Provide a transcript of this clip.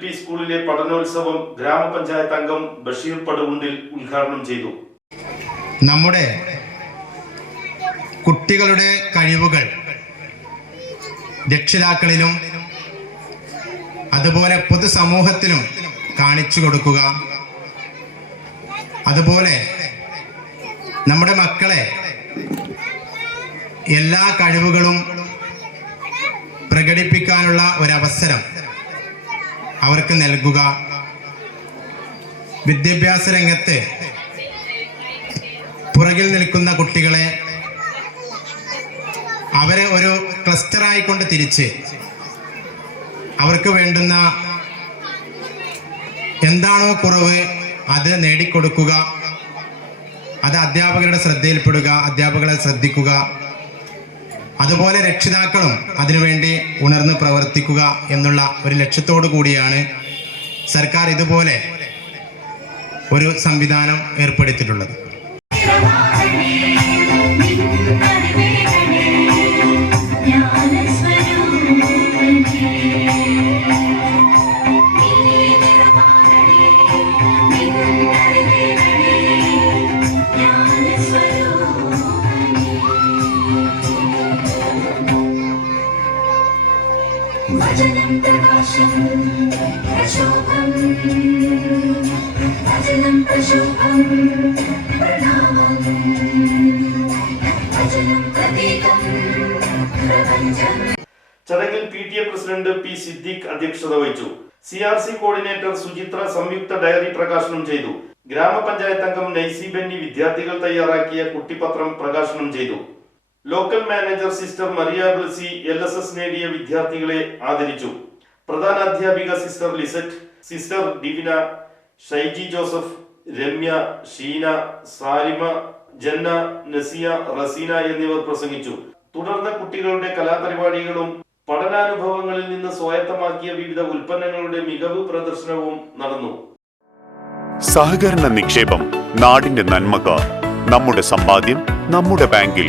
P സ്കൂളിലെ പഠനോത്സവം ഗ്രാമപഞ്ചായത്ത് അംഗം ബഷീർ പടുകുണ്ടിൽ ഉദ്ഘാടനം ചെയ്തു. നമ്മുടെ കുട്ടികളുടെ കഴിവുകൾ രക്ഷിതാക്കളിലും അതുപോലെ പൊതുസമൂഹത്തിലും കാണിച്ചു കൊടുക്കുക. അതുപോലെ നമ്മുടെ മക്കളെ എല്ലാ കഴിവുകളും പ്രകടിപ്പിക്കാനുള്ള ഒരവസരം അവർക്ക് നൽകുക. വിദ്യാഭ്യാസ രംഗത്ത് പുറകിൽ നിൽക്കുന്ന കുട്ടികളെ അവരെ ഒരു ക്ലസ്റ്ററായിക്കൊണ്ട് തിരിച്ച് അവർക്ക് വേണ്ടുന്ന എന്താണോ കുറവ് അത് നേടിക്കൊടുക്കുക. അത് അധ്യാപകരുടെ ശ്രദ്ധയിൽപ്പെടുക അധ്യാപകരെ ശ്രദ്ധിക്കുക. അതുപോലെ രക്ഷിതാക്കളും അതിനുവേണ്ടി ഉണർന്ന് പ്രവർത്തിക്കുക എന്നുള്ള ഒരു ലക്ഷ്യത്തോടു കൂടിയാണ് സർക്കാർ ഇതുപോലെ ഒരു സംവിധാനം ഏർപ്പെടുത്തിയിട്ടുള്ളത്. ഭജനം പ്രകാശം പ്രശോഭം. ഭജനം പ്രശോഭം പ്രണാമം. ഭജനം പ്രതീകം പ്രപഞ്ചം. ചടങ്ങിൽ P T A president P Siddique അധ്യക്ഷത വഹിച്ചു. C R C coordinator Suchitra സംയുക്ത ഡയറി പ്രകാശനം ചെയ്തു. ഗ്രാമപഞ്ചായത്ത് അംഗം നൈസി ബെന്നി വിദ്യാർത്ഥികൾ തയ്യാറാക്കിയ കുട്ടിപത്രം പ്രകാശനം ചെയ്തു. Local manager sister Mariya Blessy L S S നേടിയ വിദ്യാർത്ഥികളെ ആദരിച്ചു. പ്രധാന അധ്യാപിക സിസ്റ്റർ ലിസറ്റ് സിസ്റ്റർ ഡിവിന ഷൈജി ജോസഫ് രമ്യ ഷീന സാരിമ ജന്ന നസിയ റസീന എന്നിവർ പ്രസംഗിച്ചു. തുടർന്ന് കുട്ടികളുടെ കലാപരിപാടികളും പഠനാനുഭവങ്ങളിൽ നിന്ന് സ്വായത്തമാക്കിയ വിവിധ ഉൽപ്പന്നങ്ങളുടെ മികവ് പ്രദർശനവും നടന്നു. സഹകരണ നിക്ഷേപം നാടിന്റെ നന്മക്ക് നമ്മുടെ സമ്പാദ്യം നമ്മുടെ ബാങ്കിൽ